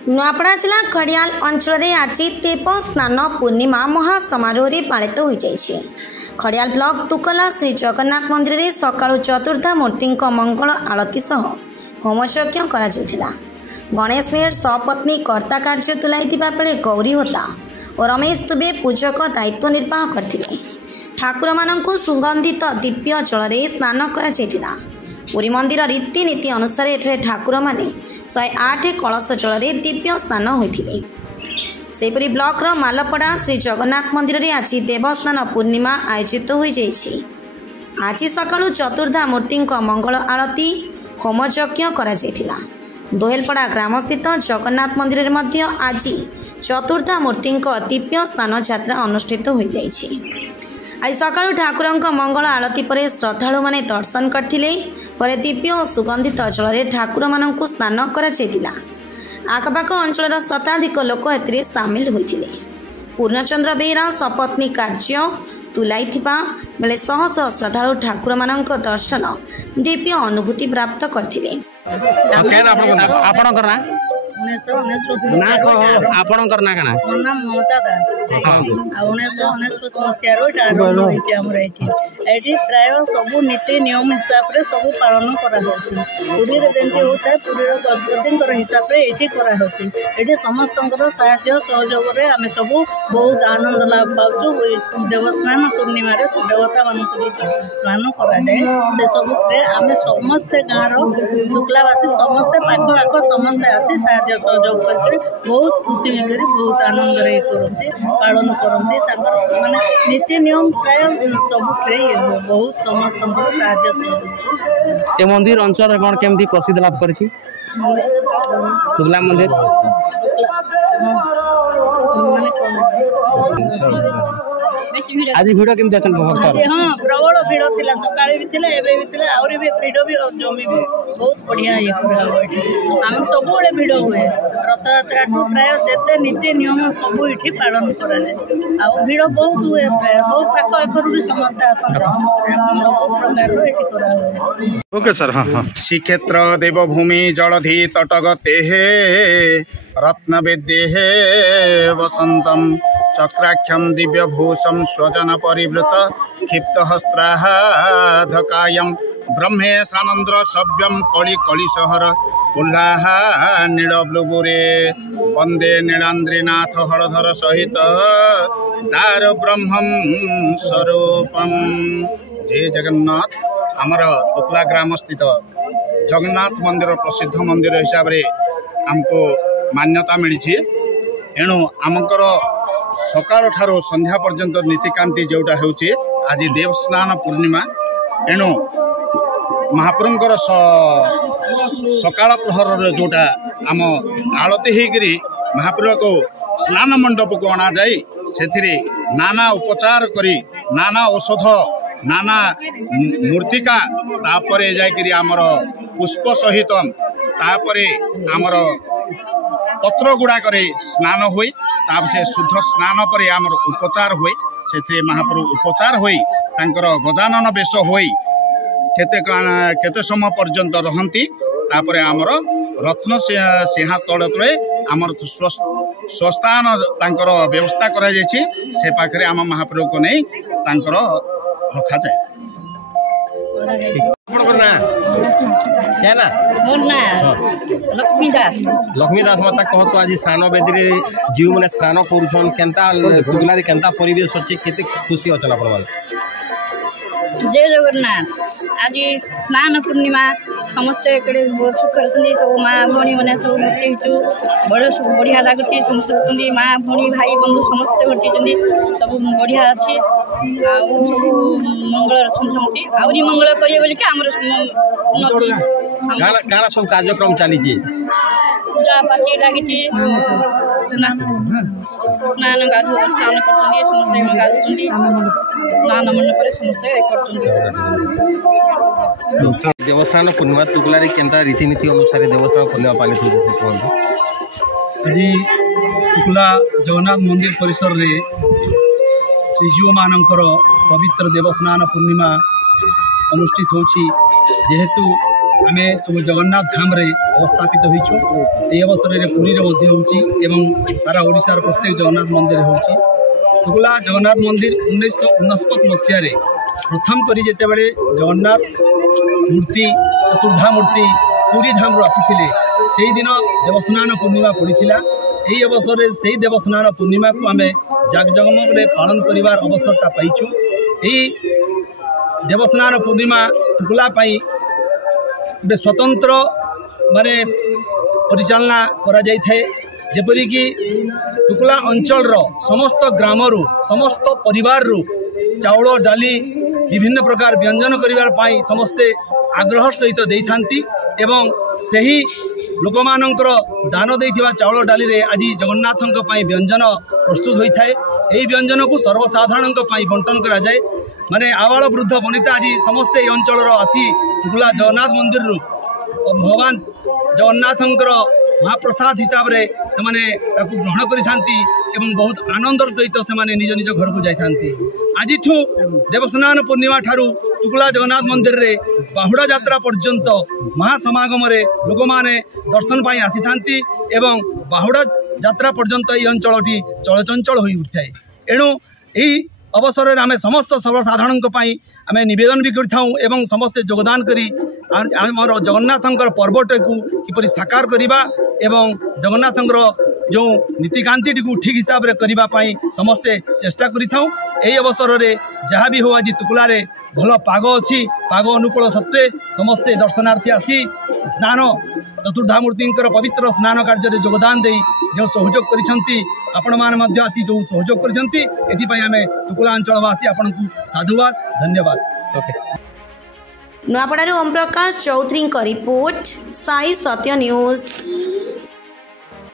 नुआपड़ा जिला खड़ियाल अंचल में आज देव स्नान पूर्णिमा महासमारोह पालित हो जाइए। खड़ियाल ब्लॉक तुकला श्री जगन्नाथ मंदिर में सकाळु चतुर्धा मूर्ति मंगल आरती सह होमयज्ञ कर गणेश मेहर सपत्नी कर्ता कार्य तुलाई बेले गौरी होता और रमेश दुबे पूजक दायित्व निर्वाह करते। ठाकुर मानक सुगंधित दिव्य जल स्नान कर पुरी मंदिर रीतिनीति अनुसार एठे ठाकुर माने 108 कलश जल दिव्य स्नान होते। सेपरी ब्लॉक मालपड़ा श्री जगन्नाथ मंदिर में आज देवस्नान पूर्णिमा आयोजित हो जाइए। आज सकाळु चतुर्धा मूर्ति मंगल आरती होमयज्ञ कर दोहेलपड़ा ग्राम स्थित जगन्नाथ मंदिर में आज चतुर्धा मूर्ति दिव्य स्नान यात्रा अनुष्ठित हो जाइए। आज सकाळु ठाकुर मंगल आरती पर श्रद्धालु माने दर्शन करथिले। पर दिव्य और सुगंधित जल ठाकुर मानक स्नान कर आखपाख अंचल शताधिक लोक ए सामिल होते। पूर्णचंद्र बेहरा सपत्नी कार्य तुलाई बेले शह शह श्रद्धालु ठाकुर मानक दर्शन दिव्य अनुभूति प्राप्त करथिले। आपणकर ना कना मोर नाम ममता दास आ 1999 मसीह एठी प्राय सब नीति नियम हिसाब रे सब पालन करा होछि। पुरी रे जेंति होता पुरी रो गणपतिंकर हिसाब रे एठी करा होछि। एठी समस्तंकर सहायता सहयोग रे आमे सब बहुत आनंद लाभ पाउछु। देवस्नान पूर्णिमा रे देवता मानक स्नान करा जाय से सब रे आमे समस्त गाँव रो दुकलावासी समस्त पाख आख समस्त आसी सहायता सहयोग करके बहुत खुशी होकर बहुत आनंद रे करते पालन करते। माने नीति नियम प्राय सब बहुत समस्त साहाय्य सहयोग। ए मंदिर अंचल कौन केमती प्रसिद्ध लाभ करिछि? तुगला मंदिर आज भिड़ केमती अचन भक्त? हां प्रबल भिड़ थिला सकाळे भी थिला एबे भी थिला और भी भिड़ भी जमी भी बहुत बढ़िया ये करा हम सब बळे भिड़ हुए। रथ यात्रा टू प्राय जेते नीति नियम सब इठी पालन करा जाय आ भिड़ बहुत हुए। प्राय बहुत पाख आखर भी समस्त आसंत सब प्रकार रो इठी करा हुए। Okay sir. हां हां श्रीक्षेत्र देवभूमि जलधि तटगते रत्नवेद्ये वसंतम चक्राख्यम दिव्यभूषम स्वजन परिवृत क्षिप्तहस्त्राधकायम ब्रह्मेशानंद्र सव्यम कलि कलिशहर उल्लाह नीलब्लुबुरे वंदे नीलाद्रीनाथ हलधर सहित दार ब्रह्मम स्वरूपम। जय जगन्नाथ। आमर तुकला ग्राम स्थित जगन्नाथ मंदिर प्रसिद्ध मंदिर हिसाब रे हमको मान्यता मिली। एणु आमकर सकाळ ठारो संध्या पर्यंत नीतिकांति जोटा होची आज देवस्नान पूर्णिमा। एणु महाप्रभुंकर सकाळ प्रहर जोटा आम आलती होगी महाप्रभु को स्नान मंडप को अणा जाए से नाना उपचार करी नाना औषध नाना मूर्तिका तापरे जाकरी आमर पुष्प सहित तापरे आमर पत्र गुड़ाक स्नान हुए तापसे शुद्ध स्नान पर आमर उपचार हुए से महाप्रभु उपचार होई तांकर गजानन वेश होई केते समय पर्यंत रहंती। तापरे आमर रत्न सिंहा तले तले आमर स्वस्थान तांकर व्यवस्था करा जायछि से पाखरे आम महाप्रभु को नहीं तांकर रखा जाए। लक्ष्मी दास माता कहतो आज स्नान बेदी जीव मैंने स्नान करुछन केनता दुगलारी केनता परिवेश अछि केते खुशी अचन आपण माने? जय जगन्नाथ। आज स्नान पूर्णिमा समस्त सुख सब माँ भौणी मैंने सब मिसेचु बड़ बढ़िया लगुच समस्त माँ भौणी भाई बंधु समस्त घटी सब बढ़िया अच्छे मंगल समझे आहरी मंगल करिए बोल के आमर उन्नति गाना सब कार्यक्रम चली पूजा पाठी लगी स्नान गाधु स्नान कर गाधुं स्नान मंडप समस्त देवस्नान पूर्णिमा तुगलारी केनता रीतिनीति अनुसार देवस्नान पूर्णिमा पालित होती? आज तुकला जगन्नाथ मंदिर परिसर रे श्रीजीव मानकर पवित्र देवस्नान पूर्णिमा अनुष्ठित होछि। जेहेतु आम सब जगन्नाथ धाम रे अवस्थापित होइछु। ए अवसर में पुरी रे मध्य होउची एवं सारा ओडिशार प्रत्येक जगन्नाथ मंदिर होउची। तुगुला जगन्नाथ मंदिर 1969 मसीह रे प्रथम करी जेते बड़े जगन्नाथ मूर्ति चतुर्धा मूर्ति पुरी धाम रो आसीथिले सेही दिन देवस्नान पूर्णिमा पड़ीथिला। एही अवसर रे सेही देवस्नान पूर्णिमा को आमे जागजगमग रे पालन करिवार अवसरता पाइछु। एही देवस्नान पूर्णिमा तुगुला पाई गोटे स्वतंत्र माने परिचालना करा जाय थाए। जेपरि कि तुकुला अंचल रो समस्त ग्राम रु समस्त परिवार रु चाउल डाली विभिन्न प्रकार व्यंजन करिवार पाई समस्ते आग्रह सहित देई थांती एवं सही लोक मानकर दान देइथिबा चाउल डाली रे आज जगन्नाथंक पाई व्यंजन प्रस्तुत होई थाए। एही व्यंजन को सर्वसाधारण पाई बंटन करा जाए। माने आबाल वृद्ध वनिता आज समस्ते अंचल आसी तुकुला जगन्नाथ मंदिर रु भगवान जगन्नाथंकर महाप्रसाद हिसाब रे सेमाने ताकू ग्रहण करि थांती एवं बहुत आनंदर सहित सेमाने निज निज घर को जाई थांती। आज देवस्नान पूर्णिमा ठारू तुकुला जगन्नाथ मंदिर रे बाहुड़ा यात्रा पर्यंत महासमागम रे लोक माने दर्शन पाई आसी थांती एवं बाहुड़ा यात्रा पर्यंत ये अंचलटी चलचंचल होई उठिଥାଏ। एणु यही अवसर में आम समस्त सर्वसाधारण आम नवेदन भी करूँ एवं समस्ते योगदान करी आमर जगन्नाथंकर पर्वटी को किपरि साकार करवा एवं जगन्नाथंकर जो नीतिकांति को ठीक हिसाब से करने समस्ते चेष्टा करूँ। यही अवसर में जहाँ भी हो आज तुकुला रे भल पाग अच्छी पाग अनुकूल सत्वे समस्ते दर्शनार्थी आसी स्नान चतुर्धामूर्ति पवित्र स्नान कार्य योगदान दे जो सहयोग करिसेंती आपण माने आसी जो सहयोग करिसेंती एथिपाई आमे तुकुला अंचलवासी आपण को साधुवाद धन्यवाद। नुआपड़ारू ओम प्रकाश चौधरी रिपोर्ट साई सत्य न्यूज।